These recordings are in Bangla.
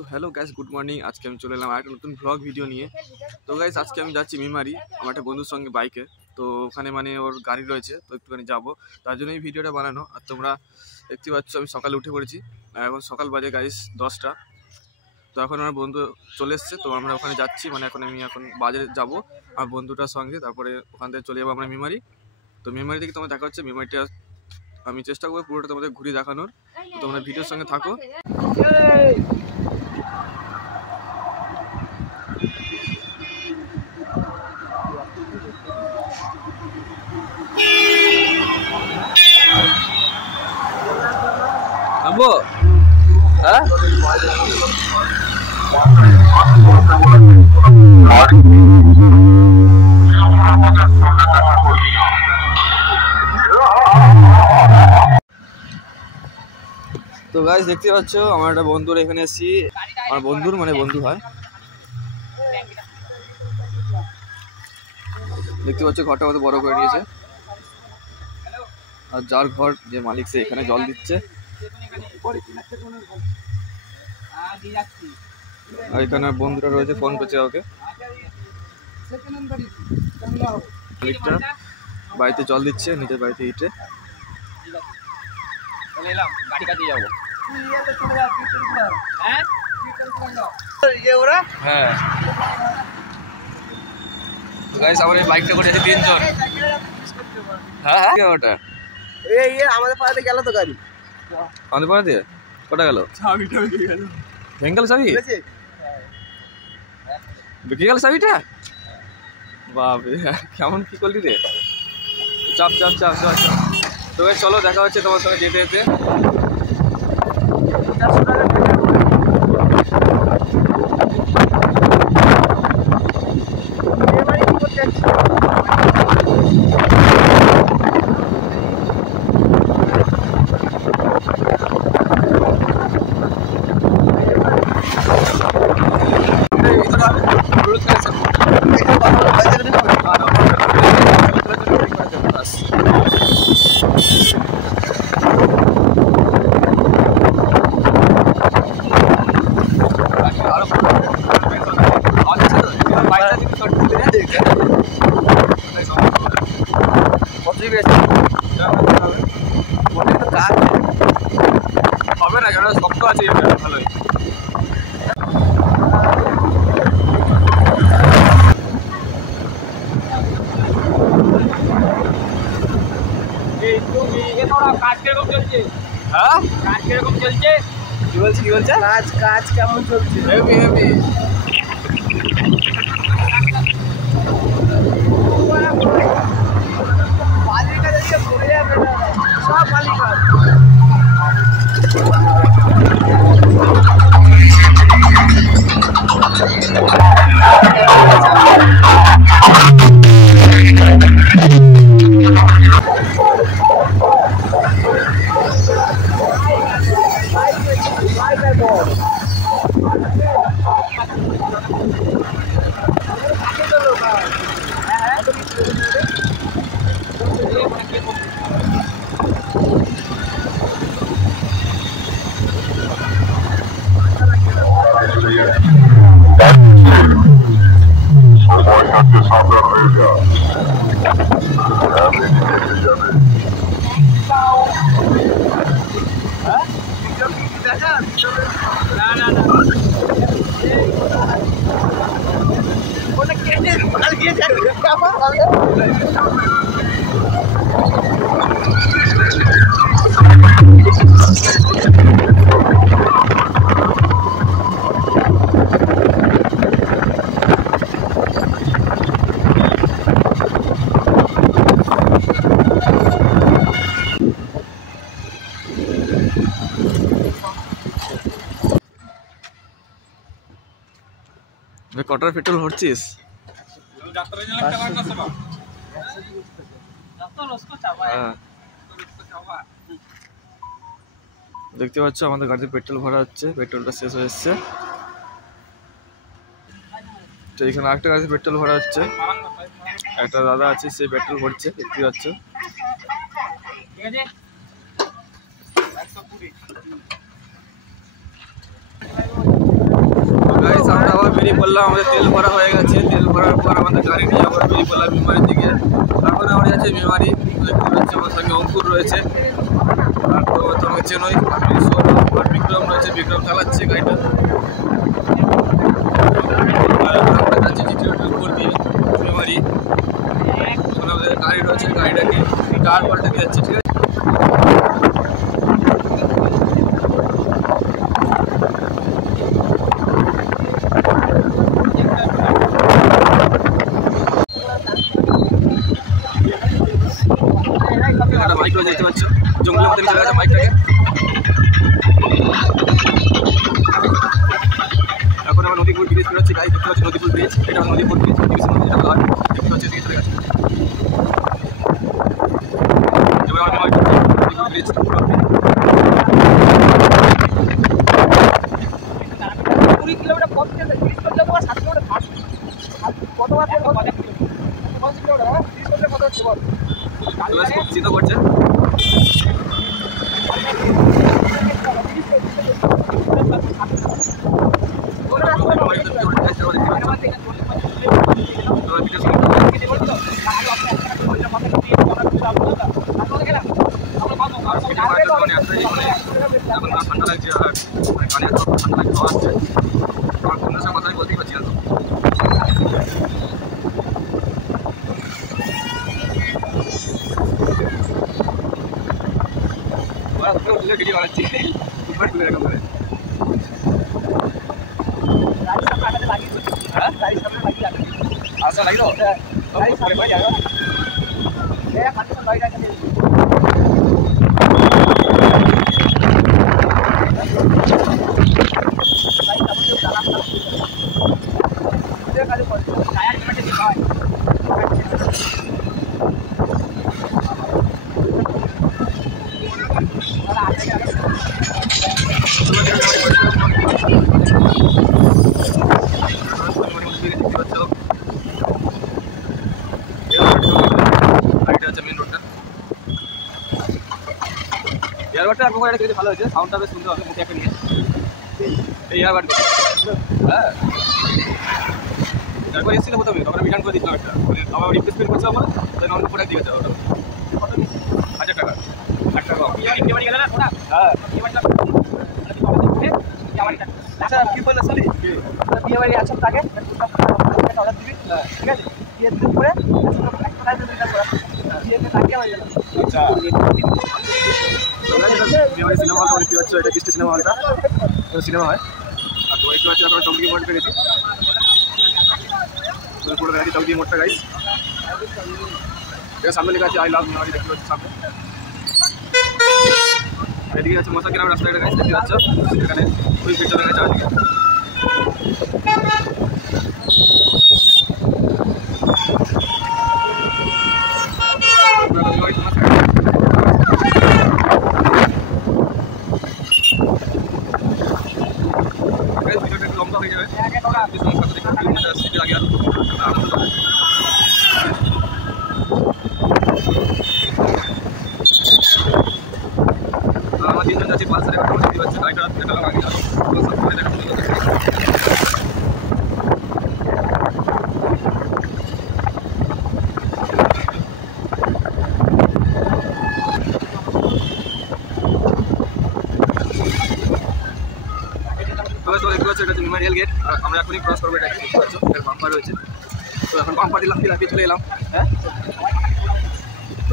তো হ্যালো গাইস, গুড মর্নিং। আজকে আমি চলে এলাম একটা নতুন ব্লগ ভিডিও নিয়ে। তো গাইস আজকে আমি যাচ্ছি মিমারি আমার একটা বন্ধুর সঙ্গে বাইকে। তো ওখানে মানে ওর গাড়ি রয়েছে, তো একটুখানি যাবো, তার জন্য এই ভিডিওটা বানানো। আর তোমরা দেখতে পাচ্ছ আমি সকালে উঠে পড়েছি, এখন সকাল বাজে গাইস 10টা। তো এখন আমার বন্ধু চলে এসছে, তো আমরা ওখানে যাচ্ছি। মানে আমি এখন বাজারে যাবো আমার বন্ধুটার সঙ্গে, তারপরে ওখান থেকে চলে যাবো আমরা মিমারি। তো মিমারি থেকে তোমার দেখা হচ্ছে। মিমারিটা আমি চেষ্টা করবো পুরোটা তোমাদের ঘুরে দেখানোর, তো তোমরা ভিডিওর সঙ্গে থাকো। নামবো হ্যাঁ তো গাইস দেখতে পাচ্ছ আমার একটা বন্ধুর এখানে এসেছি। আমার বন্ধুর মানে বন্ধু হয়, দেখতে পাচ্ছ ঘরটা কত বড় করে নিয়েছে। আর যার ঘর যে মালিক সে এখানে জল দিচ্ছে। আর এখানে বন্ধুরা রয়েছে, ফোন করছে ওকে। মালিকটা বাড়িতে জল দিচ্ছে, নিজের বাড়িতে ইটে। হ্যাঁ গাইস আমার এই বাইকটা করে আছে 3 জন। হ্যাঁ হ্যাঁ ওটা আমাদের পাড়াতে গেল তো গাড়ি। আমাদের পাড়া দিয়ে কোটা গেল? চাবিটা বেরিয়ে গেল। বেঙ্গল চাবি বিকে গেল চাবিটা? বাপরে কেমন কি করলি রে? চাপ চাপ চাপ চাপ। তো চলো দেখা হচ্ছে তোমার সঙ্গে যেতে যেতে। হবে না কেন, শক্ত আছে ভালোই। কি বলছে কাজ কেমন চলছে? Heavy heavy. সব মালিক কটার পেট্রোল ভরছিস? দেখতে পাচ্ছ আমাদের গাড়িতে পেট্রোল ভরা হচ্ছে, পেট্রোলটা শেষ হয়ে এসছে। তো এখানে আরেকটা গাড়িতে পেট্রোল ভরা হচ্ছে, একটা দাদা আছে সে পেট্রোল ভরছে, দেখতে পাচ্ছ। বেরিয়ে পড়লাম, আমাদের তেল ভরা হয়ে গেছে। তেল ভরার পর আমাদের গাড়ি নিয়ে আবার বেরিয়ে পড়লাম মেমারির দিকে। এখন আমরা যাচ্ছি মেমারি। হচ্ছে আমার সঙ্গে অঙ্কুর রয়েছে, আর তো তোমাকে চেনই আর বিক্রম রয়েছে, বিক্রম চালাচ্ছে গাড়িটা। আমরা যাচ্ছি জিটির উপর দিয়ে মেমারি। আমাদের গাড়ি রয়েছে, গাড়িটাকে টায়ার পাল্টাতে যাচ্ছে, ঠিক আছে। বাইক রয়েছে, দেখতে পাচ্ছ জঙ্গলের মধ্যে চলে গেছে বাইকটাকে। এখন আমরা নদীপুর ব্রিজ বেরোচ্ছি, গাড়ি দেখতে পাচ্ছি নদীপুর ব্রিজ। এটা নদীপুর ব্রিজ, ব্রিজের মধ্যে যেটা হয় দেখতে পাচ্ছি এদিকে চলে গেছে। এবার আমরা নদীপুর ব্রিজ চিন্তা করছে। ঠান্ডা লাগছে আর গাড়ি ঠান্ডা লাগছে, খাওয়া আসছে। আমার বন্ধুর সাথে কথাই বলতেই পারছি না। ভিডিও বানাচ্ছি আচ্ছা লাগলো এয়ারবাডটা আর মোবাইলটা দেখতে ভালো হয়েছে, সাউন্ডটা বেশ সুন্দর হবে মুখে একটা নিয়ে। এই এয়ারবাড হ্যাঁ একবার এসেছিল প্রথমে, তখন রিটার্ন করে দিচ্ছিলাম একটা, আবার রিপ্লেসমেন্ট করছিলাম বলে তাই অন্য প্রোডাক্ট দিয়ে দেওয়া। 1000 টাকা 8 টাকা গেলে না হ্যাঁ আচ্ছা কি বললে চলি বিয়ে বাড়ি আসার আগে অর্ডার দিবি, ঠিক আছে? বিয়ের দিন করে আচ্ছা সিনেমা হল দেখতে পাচ্ছ, এটা কৃষ্টি সিনেমা হলটা সিনেমা হয়। আর তো দেখতে পাচ্ছি আপনারা চৌকি মোড় পেরেছি, পুরো গাড়ি চৌকি মোড়টা গাইস। এটা সামনে লেখা আছে আই লাভ মেমারি, দেখতে পাচ্ছি সামনে। এদিকে আছে মশা কেনার রাস্তা, এটা গাইস দেখতে পাচ্ছ, এখানে ওই ভিড় চলে গেছে আজকে। লম্বা হয়ে যাবে আমার তিনজন যাচ্ছি পালসারে, দেখতে পাচ্ছি গাড়িটা দেখালাম আগে দেখতে পাচ্ছ, এটা হচ্ছে মেমোরিয়াল গেট। আমরা এখনই ক্রস করবো, এটা দেখতে পাচ্ছ এর বাম্পার রয়েছে। তো এখন বাম্পার দিলাম, লাফিয়ে চলে এলাম। হ্যাঁ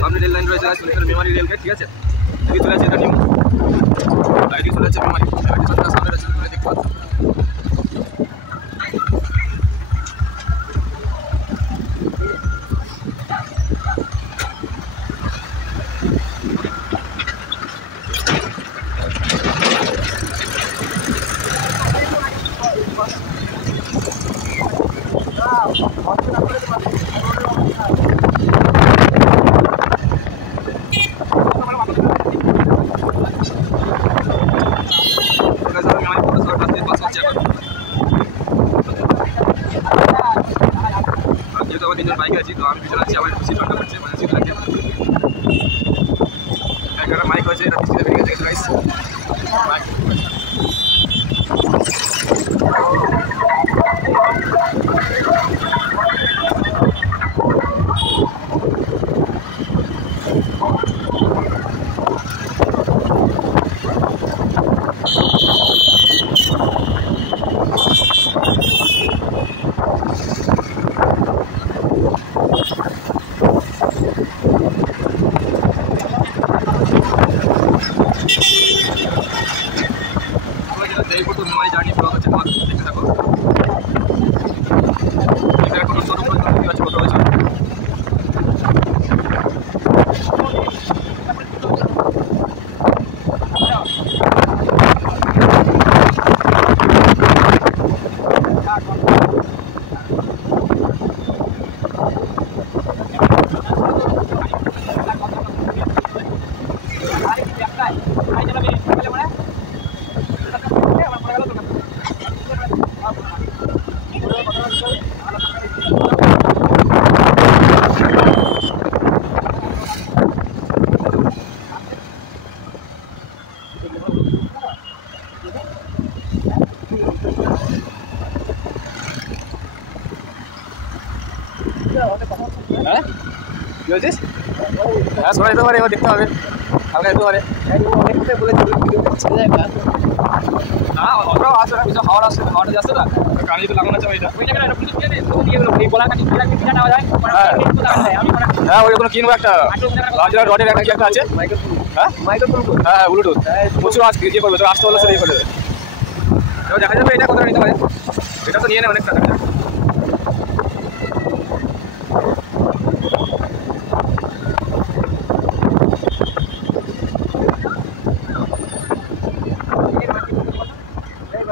সামনে রেল লাইন রয়েছে, মেমোরি রেল গেট, ঠিক আছে? এদিকে চলে আছে এটা নিউ, এদিকে চলে আছে মেমোরি, সামনে রয়েছে দেখতে পাচ্ছ। যেহেতু আমার তিনজন বাইক আছে, তো আমি পিছনে আছি, আমার খুশি ঠান্ডা করছে, মানে শীত লাগছে। একটা মাইক আছে, এটা পিছিয়ে বেরিয়ে গেছে গাইস। আছে, তোমার দেখতে থাকো। এখানে কোনো ছোট বড় ভিডিও আছে, ছোট আছে। হ্যাঁ কি বলছিস? হ্যাঁ শোনা যেতে পারে, এবার দেখতে হবে, হালকা যেতে পারে। না ওটাও আসবে না, কিছু হাওয়া আসছে, হাওয়াটা যাচ্ছে না, কানে যদি লাগানো আছে ওইটা। হ্যাঁ ওই কোনো কিনবো একটা, রডের একটা কি একটা আছে। হ্যাঁ হ্যাঁ ব্লুটুথ প্রচুর আজ ইয়ে করবে, তো আসতে হলে সেটা ইয়ে করে দেবে। এবার দেখা যাবে এটা কোথাও নিতে পারে, এটা তো নিয়ে নেয় অনেক টাকা।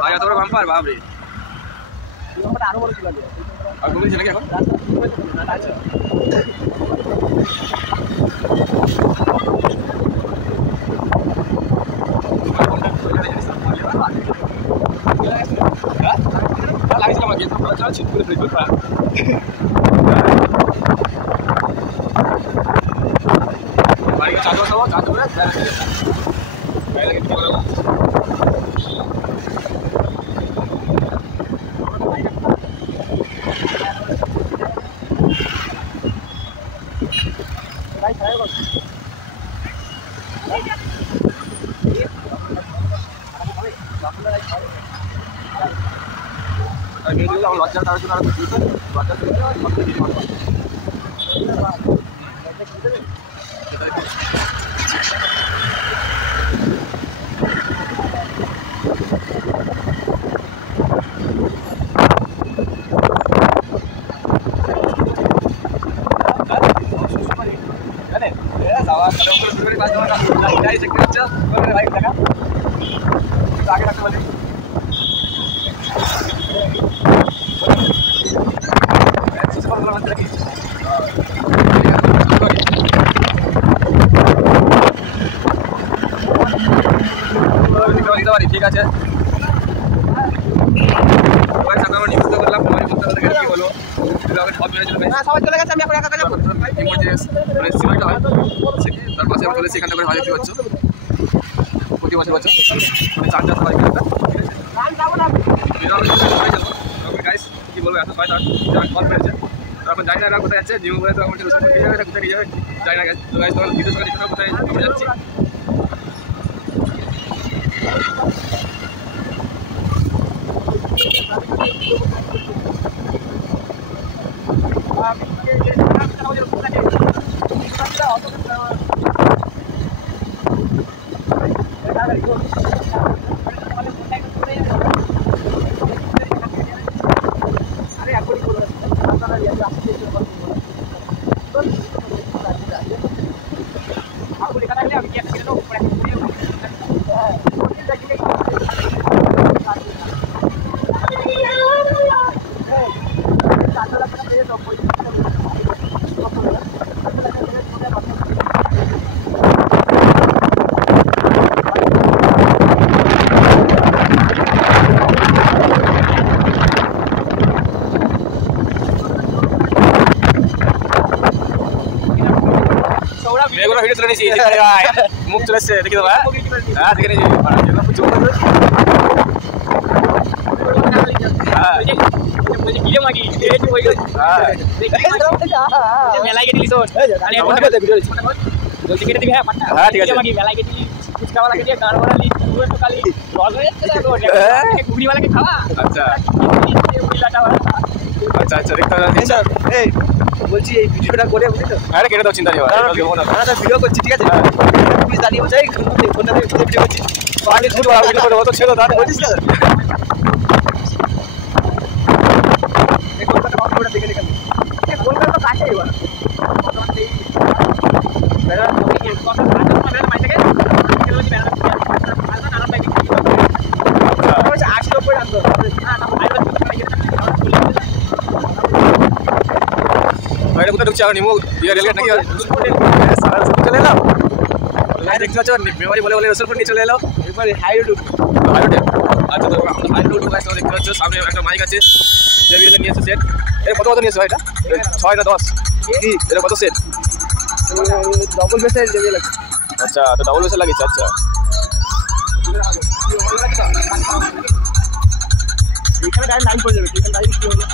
ভাই এত বড় বাম্পার, বাপরে আরো বড় ছিল আর ঘুমিয়েছে নাকি এখন? লজ্জা তার জন্য আগে রাখতে পারি। ঠিক আছে সবাই চলে গেছে, আমি এখন একা যাবো। তার পাশে আমরা চলেছি, এখানটা করে ভালো দেখতে পাচ্ছ প্রতি বছর বছর মানে 4 সবাই ঠিক আছে। কি বলবো, এত সবাই তার কল পেয়েছে, এখন জানি না কোথায় যাচ্ছে, জিম করে তো এখন কোথায় নিয়ে যাবে যাই না গেছে। তো গাইস তখন ভিডিও সঙ্গে দেখতে কোথায় আমরা যাচ্ছি। ভিডিও চলে নিয়েছি, মুখ চলে এসছে, দেখি দেবা। হ্যাঁ দেখে নিয়েছি, মেলায় গেছিলি তোর হ্যাঁ ঠিক আছে। আচ্ছা আচ্ছা আচ্ছা দেখতে হবে। বলছি এই ভিডিওটা করে বুঝলি তো? হ্যাঁ কেটে দাও, চিন্তা নেই, ভিডিও করছি ঠিক আছে, প্লিজ দাঁড়িয়ে বলছি ফোনটা ভিডিও করছি, ছিল তাহলে বলছিস না। বাইরে কোথায় ঢুকছে? নিমু রেলগেট নাকি চলে এলাম। দেখতে পাচ্ছ মেমারি বলে বলে রসুলপুর নিয়ে চলে এলো। এবারে হাইরোড হাইরোডে। আচ্ছা তো আমরা হাইরোড উঠবো গাইস। দেখতে পাচ্ছ সামনে একটা মাইক আছে, জেবিএল নিয়ে এসেছে সেট। এর কত নিয়েছে ভাই? এটা 6 না 10? কি এটা কত সেট? ডবল বেসের জেবিএল আছে। আচ্ছা তো ডাবল বেসের লাগিয়েছে। আচ্ছা এখানে ডাইরেক্ট লাইন পড়ে যাবে, এখানে ডাইরেক্ট কি হবে?